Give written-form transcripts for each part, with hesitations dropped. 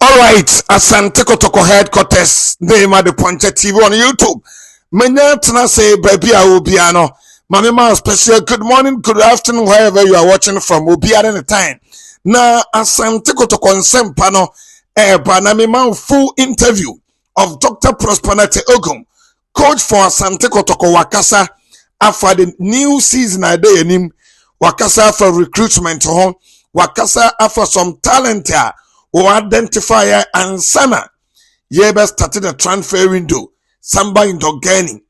All right, Asante Kotoko headquarters, name at the Poncha TV on YouTube. Menya tana say baby Obiano. Mamima special good morning, good afternoon, wherever you are watching from. Obiano any time. Na Asante Kotoko Nsempano Banamima full interview of Dr. Prosperity Ogum, coach for Asante Kotoko Wakasa after the new season a day him Wakasa for recruitment home, Wakasa after some talent or identifier and sana Yeba started a transfer window, Samba in Dogani,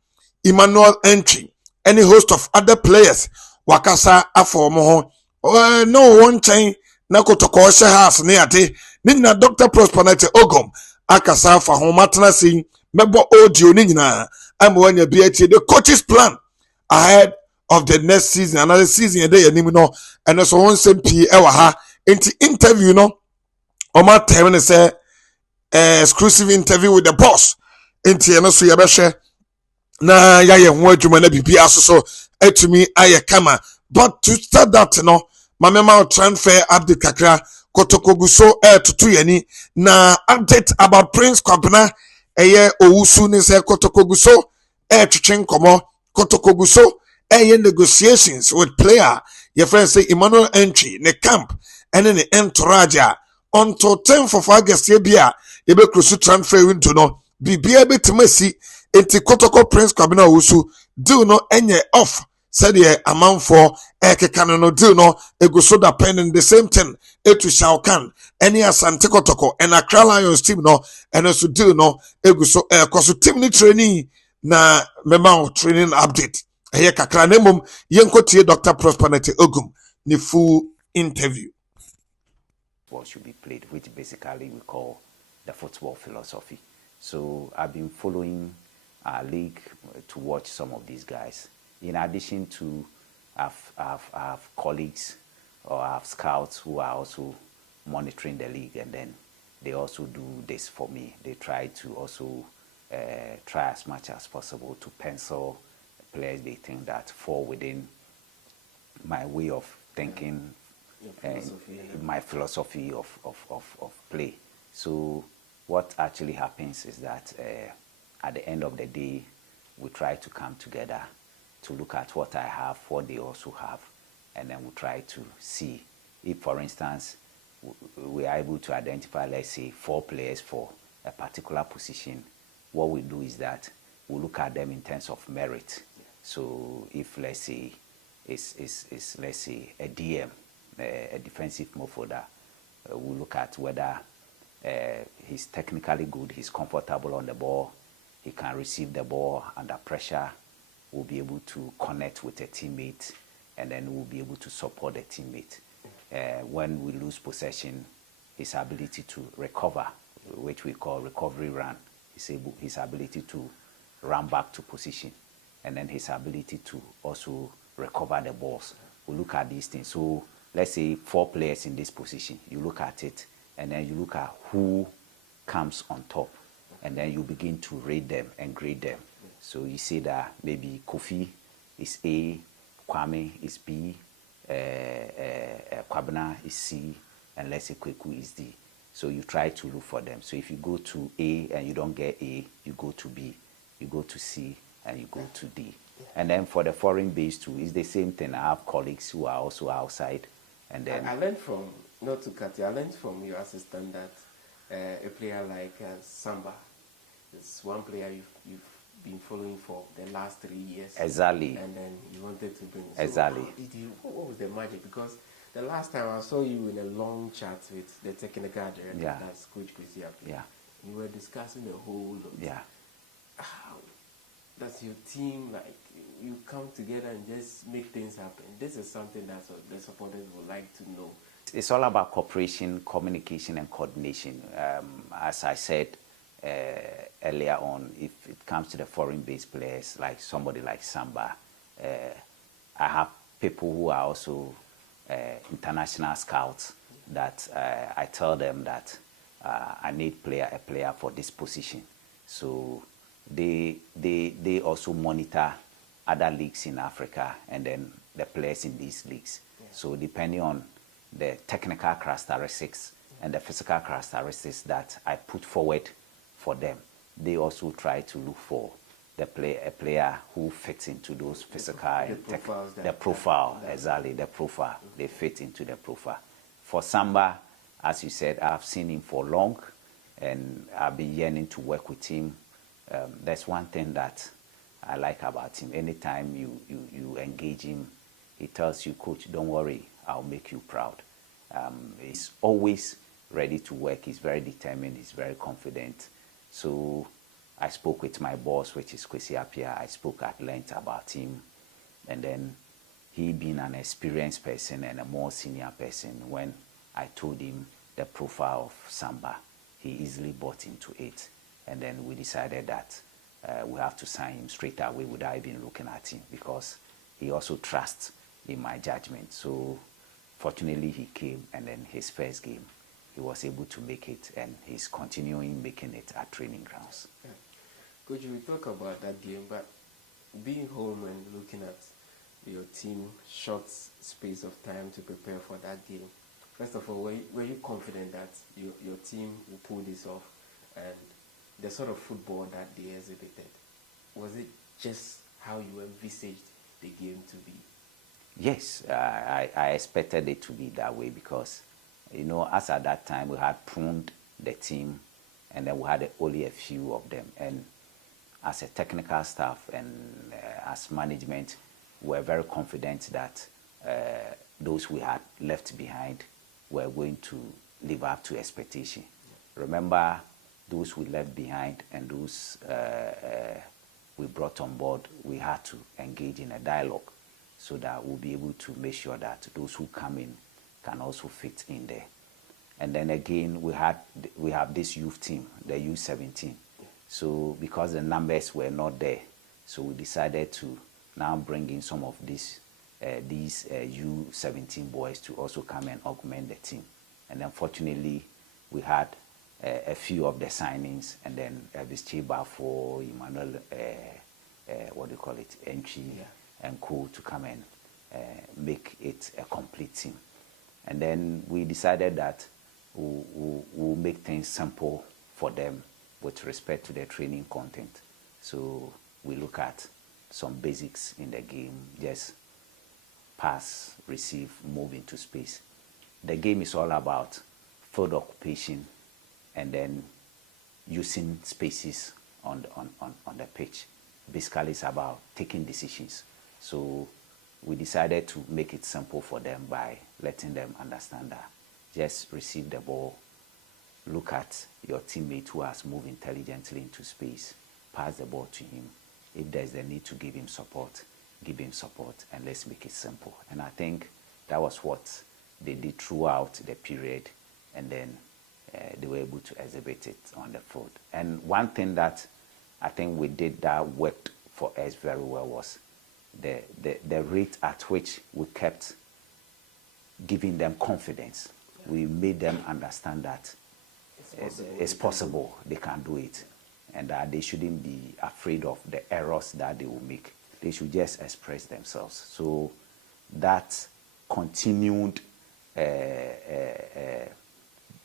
Emmanuel Entry, any host of other players, Wakasa Afomo, or no one chain, Nakotoko house near day, Nina Dr. Prosperity Ogum, Akasa for Homatana sing, Mebo Odio Nina, I'm when you be the coach's plan ahead of the next season, another season, a day, and and also one same P. Ewaha, into interview, Oma time say exclusive interview with the boss. Enti eno so yebehwe na ya ye ho adwuma na bibia so etumi aye kama. But to start that mamema transfer update kakra kotokoguso tutu yani na update about Prince Kwabena Owusu ne say kotokoguso twetwen komo kotokoguso negotiations with player your friend say Emmanuel Entry ne camp and the entourage until 10th of August yebia yebe close transfer window no bibia betimasi enti kotoko Prince Kwabena Owusu deal no enye off said ye amount for ekeka no deal no eguso da pen in the same thing etu shall can any Asante Kotoko and Accra Lions team no and also deal no eguso koso team ni training na member training update here kakra na mum yenkotie Dr. Prosperity Ogum ni full interview. What should be played, which basically we call the football philosophy. So I've been following our league to watch some of these guys. In addition to have colleagues or have scouts who are also monitoring the league, and then they also do this for me. They try to also try as much as possible to pencil players they think that fall within my way of thinking, my philosophy of play. So what actually happens is that at the end of the day, we try to come together to look at what I have, what they also have, and then we try to see if, for instance, we are able to identify, let's say, 4 players for a particular position. What we do is that we look at them in terms of merit. So if, let's say, it's let's say a DM, a defensive midfielder, we look at whether he's technically good, he's comfortable on the ball, he can receive the ball under pressure, will be able to connect with a teammate, and then we'll be able to support the teammate. When we lose possession, his ability to recover, which we call recovery run, his ability to run back to position, and then his ability to also recover the balls. We look at these things. So let's say 4 players in this position. You look at it, and then you look at who comes on top, and then you begin to rate them and grade them. So you say that maybe Kofi is A, Kwame is B, Kwabena is C, and let's say Kweku is D. So you try to look for them. So if you go to A and you don't get A, you go to B, you go to C, and you go to D. And then for the foreign base too, it's the same thing. I have colleagues who are also outside. And then I learned from, not to cut you, I learned from your assistant that a player like Samba is one player you've been following for the last 3 years. Exactly. And then you wanted to bring. Exactly. What was the magic? Because the last time I saw you in a long chat with the technical director, that's Coach Christian. Yeah. You were discussing a whole lot. Yeah. How does your team, like, you come together and just make things happen? This is something that the supporters would like to know. It's all about cooperation, communication, and coordination. As I said earlier on, if it comes to the foreign-based players, like somebody like Samba, I have people who are also international scouts that I tell them that I need a player for this position. So they also monitor other leagues in Africa and then the players in these leagues. Yeah. So depending on the technical characteristics and the physical characteristics that I put forward for them, they also try to look for a player who fits into those physical the profile, exactly, the profile. They fit into the profile. For Samba, as you said, I've seen him for long, and I've been yearning to work with him. That's one thing that I like about him. Anytime you engage him, he tells you, "Coach, don't worry, I'll make you proud." He's always ready to work. He's very determined. He's very confident. So I spoke with my boss, which is Kwesi Apia. I spoke at length about him. And then he being an experienced person and a more senior person, when I told him the profile of Samba, he easily bought into it. And then we decided that we have to sign him straight away without even looking at him, because he also trusts in my judgment. So fortunately he came, and then his first game, he was able to make it, and he's continuing making it at training grounds. Yeah. Coach, we talk about that game, but being home and looking at your team short space of time to prepare for that game, first of all, were you confident that your team will pull this off, and the sort of football that they exhibited, was it just how you envisaged the game to be? Yes, I expected it to be that way, because, you know, as at that time we had pruned the team, and then we had only a few of them. And as a technical staff and as management, we were very confident that those we had left behind were going to live up to expectation. Remember, those we left behind and those we brought on board, we had to engage in a dialogue so that we'll be able to make sure that those who come in can also fit in there. And then again, we have this youth team, the U17. So because the numbers were not there, so we decided to now bring in some of these U17 boys to also come and augment the team. And unfortunately, we had a few of the signings, and then Bischeba for Emmanuel, what do you call it, entry, and Co to come and make it a complete team. And then we decided that we'll make things simple for them with respect to their training content. So we look at some basics in the game, just pass, receive, move into space. The game is all about field occupation and then using spaces on the pitch. Basically, it's about taking decisions. So we decided to make it simple for them by letting them understand that just receive the ball, look at your teammate who has moved intelligently into space, pass the ball to him. If there's the need to give him support, and let's make it simple. And I think that was what they did throughout the period, and then they were able to exhibit it on the field. And one thing that I think we did that worked for us very well was the rate at which we kept giving them confidence. We made them understand that it's possible, they can do it, and that they shouldn't be afraid of the errors that they will make. They should just express themselves. So that continued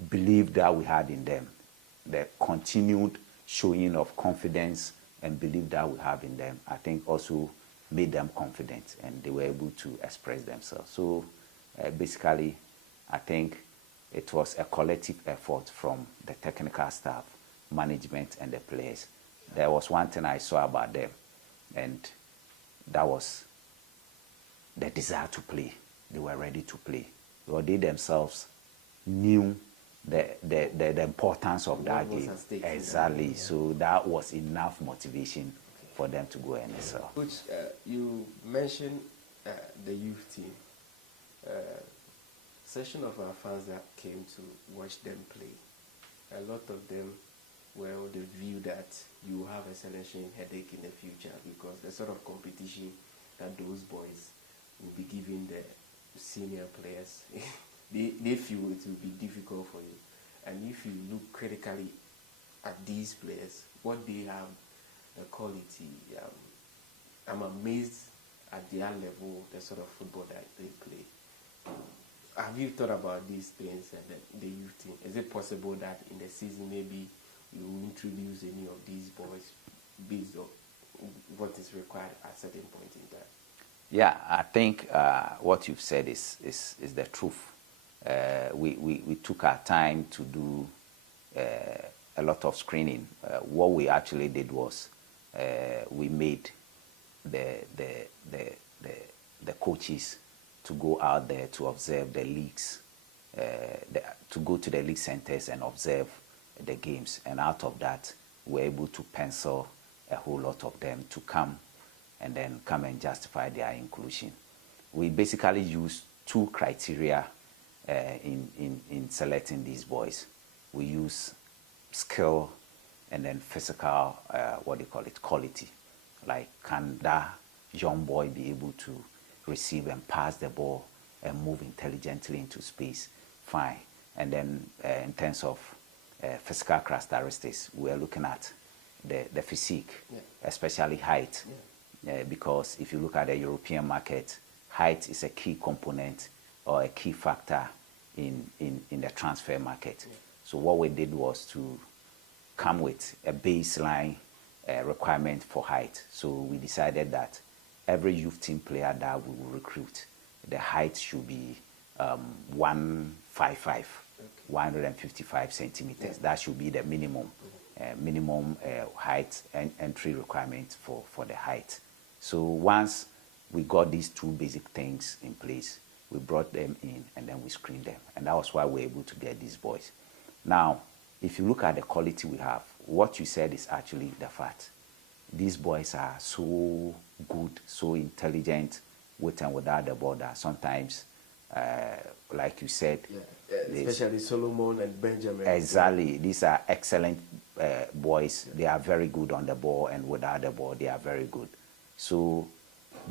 belief that we had in them, the continued showing of confidence and belief that we have in them, I think also made them confident, and they were able to express themselves. So basically, I think it was a collective effort from the technical staff, management, and the players. There was one thing I saw about them, and that was the desire to play. They were ready to play. Well, they themselves knew the importance of that game. Exactly. So that was enough motivation for them to go and excel. Coach, you mentioned the youth team. Session of our fans that came to watch them play, a lot of them were of the view that you have a selection headache in the future, because the sort of competition that those boys will be giving the senior players, they feel it will be difficult for you. And if you look critically at these players, what they have, the quality, I'm amazed at their level, the sort of football that they play. have you thought about these things and the youth team? Is it possible that in the season maybe you introduce any of these boys based on what is required at a certain point in time? Yeah, I think what you've said is the truth. We took our time to do a lot of screening. What we actually did was we made the coaches to go out there to observe the leagues, to go to the league centers and observe the games. And out of that, we're able to pencil a whole lot of them to come and then come and justify their inclusion. We basically use two criteria in selecting these boys. We use skill and then physical, quality. Like, can that young boy be able to receive and pass the ball and move intelligently into space? Fine. And then in terms of physical characteristics, we are looking at the physique, especially height. Because if you look at the European market, height is a key component or a key factor in the transfer market. So what we did was to come with a baseline requirement for height. So we decided that every youth team player that we will recruit, the height should be 155, 155 centimeters. That should be the minimum height and entry requirement for the height. So once we got these two basic things in place, we brought them in and then we screened them. And that was why we were able to get these boys. Now, if you look at the quality we have, what you said is actually the fact. These boys are so good, so intelligent, with and without the ball, that sometimes, like you said, especially Solomon and Benjamin. Exactly. These are excellent boys. They are very good on the ball, and without the ball, they are very good. So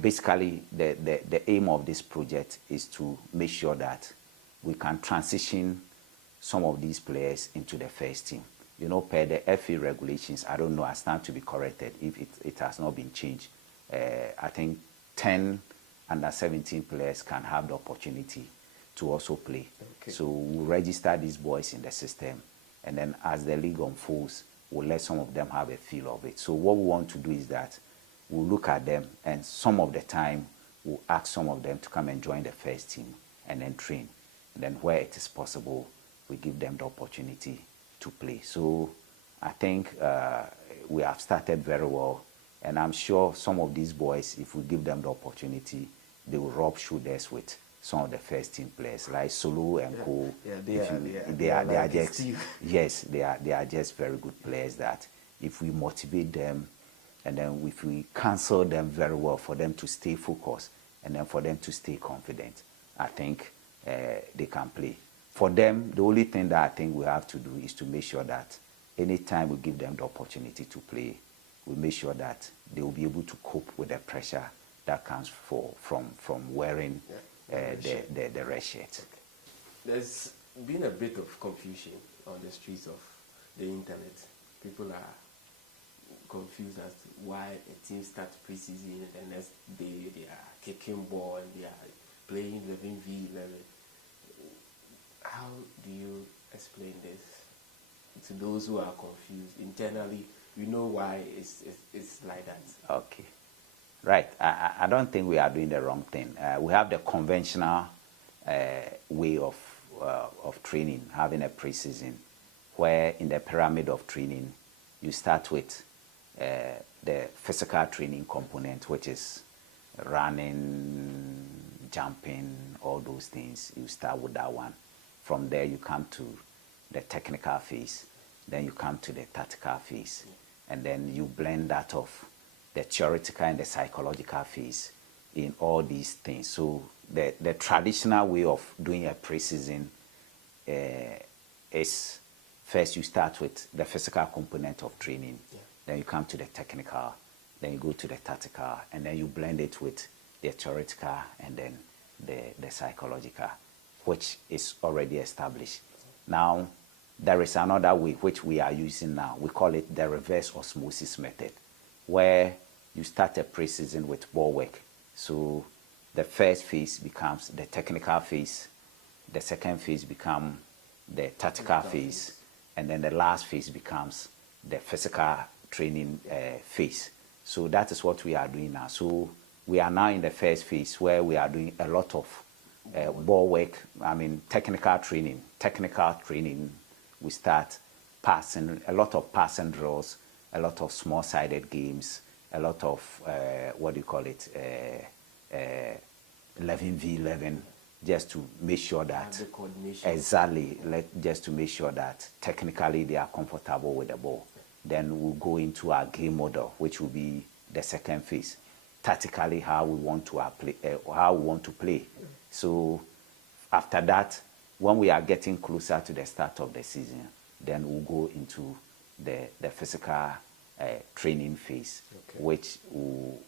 basically, the aim of this project is to make sure that we can transition some of these players into the first team. You know, per the FA regulations, I don't know, I stand to be corrected if it has not been changed. I think 10 under 17 players can have the opportunity to also play. Okay. So we'll register these boys in the system, and then as the league unfolds, we'll let some of them have a feel of it. So what we want to do is that we'll look at them, and some of the time we'll ask some of them to come and join the first team and then train. And then where it is possible, we give them the opportunity to play. So I think we have started very well, and I'm sure some of these boys, if we give them the opportunity, they will rub shoulders with some of the first team players like Solo and Co. They are just yes, they are just very good players that if we motivate them and then if we counsel them very well for them to stay focused and then for them to stay confident, I think they can play. For them, the only thing that I think we have to do is to make sure that anytime we give them the opportunity to play, we make sure that they will be able to cope with the pressure that comes from wearing the red shirt. There's been a bit of confusion on the streets of the internet. People are confused as to why a team starts preseason and the next day they are kicking ball and they are playing 11v11. How do you explain this to those who are confused? Internally, you know why it's like that. Okay. Right. I don't think we are doing the wrong thing. We have the conventional way of training, having a preseason, where in the pyramid of training, you start with the physical training component, which is running, jumping, all those things. You start with that one. From there, you come to the technical phase. Then you come to the tactical phase. And then you blend that of the theoretical and the psychological phase in all these things. So the traditional way of doing a preseason is first you start with the physical component of training. Then you come to the technical. Then you go to the tactical. And then you blend it with the theoretical and then the psychological, which is already established. Now, there is another way which we are using now. We call it the reverse osmosis method, where you start a preseason with ball work. So the first phase becomes the technical phase, the second phase becomes the tactical phase, and then the last phase becomes the physical training phase. So that is what we are doing now. So we are now in the first phase where we are doing a lot of ball work, technical training. Technical training, we start passing, a lot of passing drills, a lot of small-sided games, a lot of, 11v11, just to make sure that, exactly, just to make sure that technically they are comfortable with the ball. Then we'll go into our game model, which will be the second phase. Tactically, how we want to play. So after that, when we are getting closer to the start of the season, then we'll go into the physical training phase, which will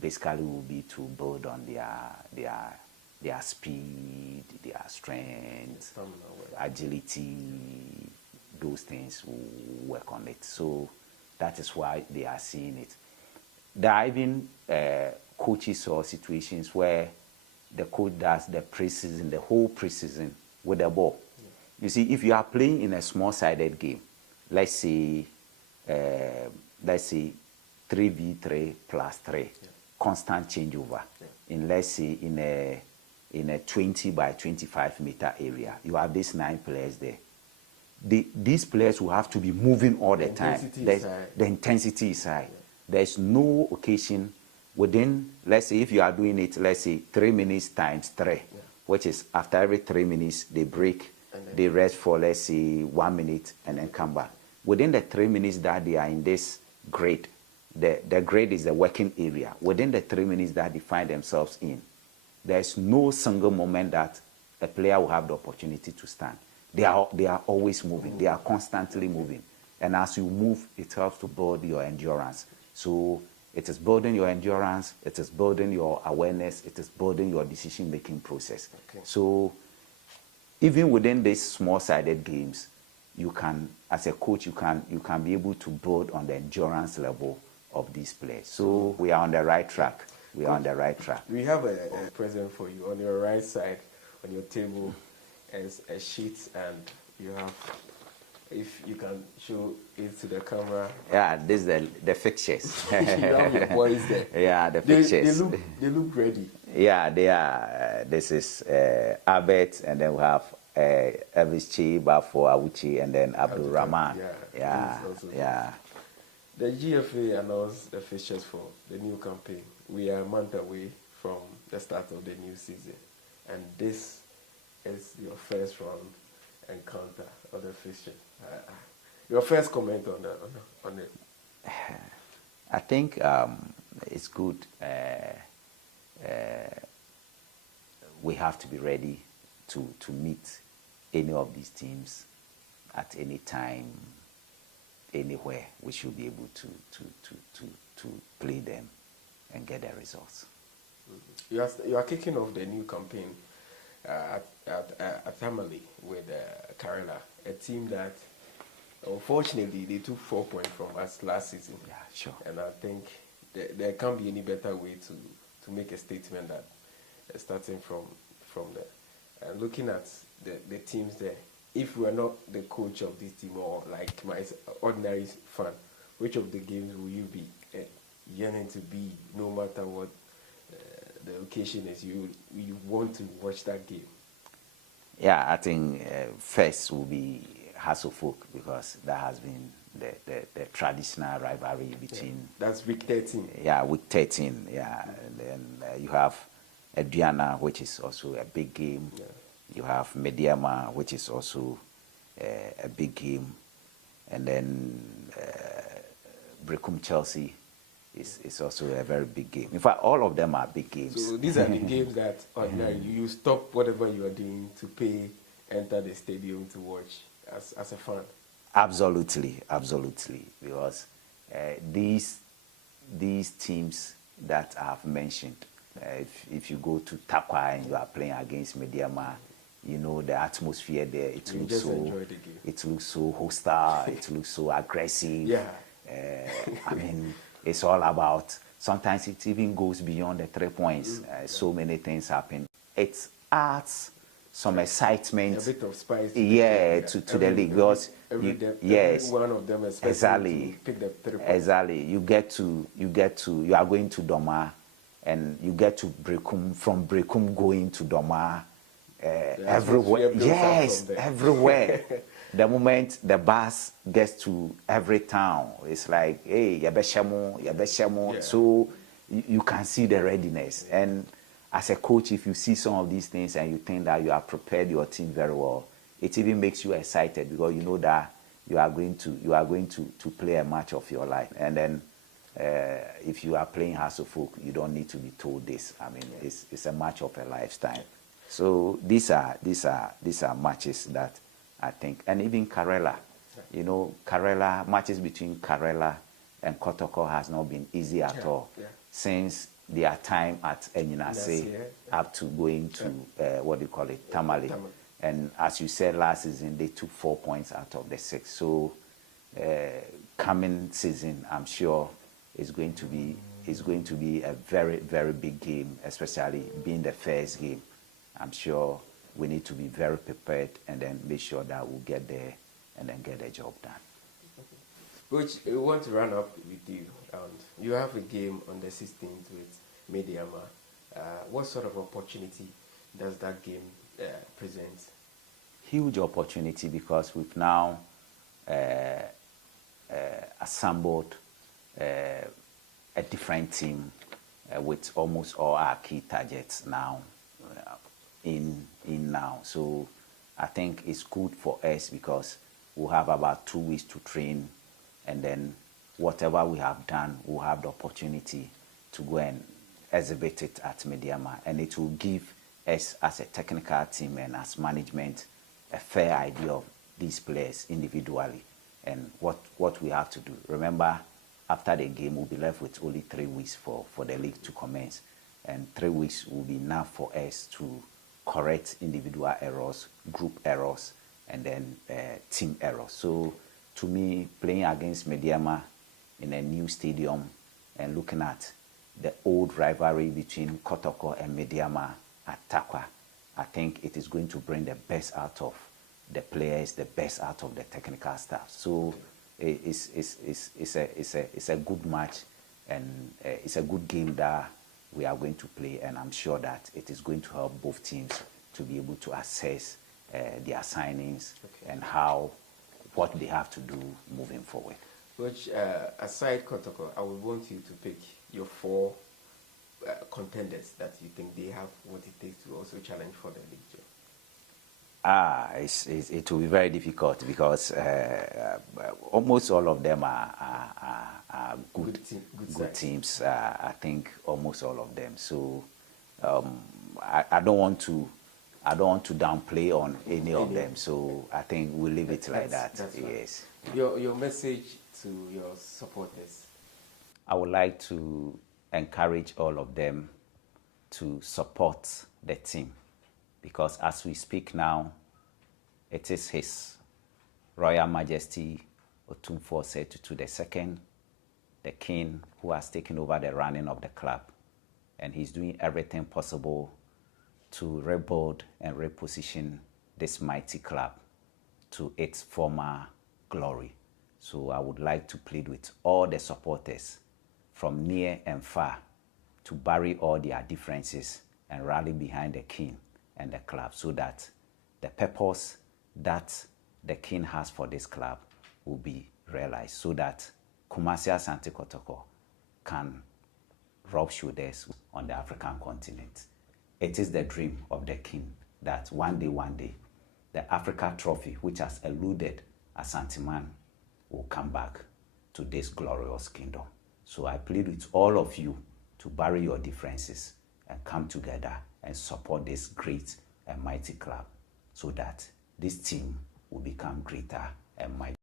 basically will be to build on their speed, their strength, agility. Those things will work on it. So that is why they are seeing it. There are even coaches or situations where the coach does the preseason, the whole preseason with the ball. Yeah. You see, if you are playing in a small-sided game, let's say 3v3 plus 3, yeah, constant changeover. Yeah. In, let's say, in a 20 by 25 meter area, you have these 9 players there. These players will have to be moving all the time. The intensity is high. Yeah. There's no occasion within, let's say, if you are doing it, let's say 3 minutes times 3, yeah, which is after every 3 minutes, they break, they rest for, let's say, 1 minute, and then come back. Within the 3 minutes that they are in this grade, the grade is the working area. Within the 3 minutes that they find themselves in, there's no single moment that a player will have the opportunity to stand. They are always moving. They are constantly moving. And as you move, it helps to build your endurance. So it is building your endurance, it is building your awareness, it is building your decision-making process. Okay. So even within these small-sided games, you can, as a coach, you can be able to build on the endurance level of these players. So we are on the right track. We are on the right track. We have a present for you on your right side, on your table, as a sheet, and you have, if you can show it to the camera. Yeah, this is the fixtures. You have your boys there. Yeah, the fixtures. They look ready. Yeah, they are. This is Albert, and then we have Elvis Chi, Bafo Awuchi, and then Abdul Rahman. Yeah. The GFA announced the fixtures for the new campaign. We are a month away from the start of the new season, and this is your first round encounter of the fixture. Your first comment on it? I think it's good. We have to be ready to meet any of these teams at any time, anywhere. We should be able to play them and get the results. Mm-hmm. You are kicking off the new campaign at Tamale with Karela, a team that unfortunately they took 4 points from us last season. Yeah, sure. And I think there can't be any better way to make a statement that starting from there. And looking at the teams there, if we are not the coach of this team or like my ordinary fan, which of the games will you be yearning to be, no matter what the occasion is? You want to watch that game? Yeah, I think first will be Hasselfolk, because that has been the traditional rivalry between. Yeah, that's week 13. Yeah, week 13. Yeah, and then you have Adriana, which is also a big game. Yeah. You have Mediama, which is also a big game, and then Brecum Chelsea is also a very big game. In fact, all of them are big games. So these are the games that you stop whatever you are doing to enter the stadium to watch as a fan. Absolutely, because these teams that I have mentioned, if you go to Takwa and you are playing against Mediama, you know the atmosphere there. It looks so hostile. It looks so aggressive. Yeah. I mean, it's all about. Sometimes it even goes beyond the 3 points. So many things happen. It adds some excitement. A bit of spice. To the league because every one of them exactly to pick the 3 points. Exactly. You are going to Doma, and you get to Brekum, from Brekum going to Doma, everywhere. Yes, everywhere. The moment the bus gets to every town, it's like, hey, Yabeshamo. Yeah. So you can see the readiness. And as a coach, if you see some of these things and you think that you have prepared your team very well, it even makes you excited because you know that you are going to play a match of your life. And then if you are playing House of Folk, you don't need to be told this. I mean, it's a match of a lifetime. So these are matches that I think, and even Karela, you know, matches between Karela and Kotoko has not been easy at all since their time at Enyinase up to going to what do you call it, Tamale. And as you said last season, they took 4 points out of the 6. So coming season, I'm sure is going to be a very, very big game, especially being the first game. I'm sure we need to be very prepared and then make sure that we'll get there and then get the job done. Coach, we want to run up with you. You have a game on the 16th with Mediama. What sort of opportunity does that game present? Huge opportunity because we've now assembled a different team with almost all our key targets now in now. So I think it's good for us because we'll have about 2 weeks to train, and then whatever we have done, we'll have the opportunity to go and exhibit it at Mediama, and it will give us as a technical team and as management a fair idea of these players individually and what we have to do. Remember, after the game, we'll be left with only 3 weeks for the league to commence, and 3 weeks will be enough for us to correct individual errors, group errors, and then team errors. So to me, playing against Mediama in a new stadium and looking at the old rivalry between Kotoko and Mediama at Takwa, I think it is going to bring the best out of the players, the best out of the technical staff. So it's a good match, and it's a good game that we are going to play, and I'm sure that it is going to help both teams to be able to assess their signings and what they have to do moving forward. Which, aside Kotoko, I would want you to pick your 4 contenders that you think they have what it takes to also challenge for the league job. It will be very difficult because almost all of them are good teams. I think almost all of them. So I don't want to downplay on any of them. So I think we'll leave it like that. Yes. Your message to your supporters. I would like to encourage all of them to support the team, because as we speak now, it is His Royal Majesty Otumfuo Osei-Tutu II, the King, who has taken over the running of the club, and he's doing everything possible to rebuild and reposition this mighty club to its former glory. So I would like to plead with all the supporters from near and far to bury all their differences and rally behind the King and the club, so that the purpose that the King has for this club will be realized, so that Kumasi Asante Kotoko can rub shoulders on the African continent. It is the dream of the King that one day, the Africa trophy, which has eluded Asante Man, will come back to this glorious kingdom. So I plead with all of you to bury your differences and come together and support this great and mighty club, so that this team will become greater and mighty.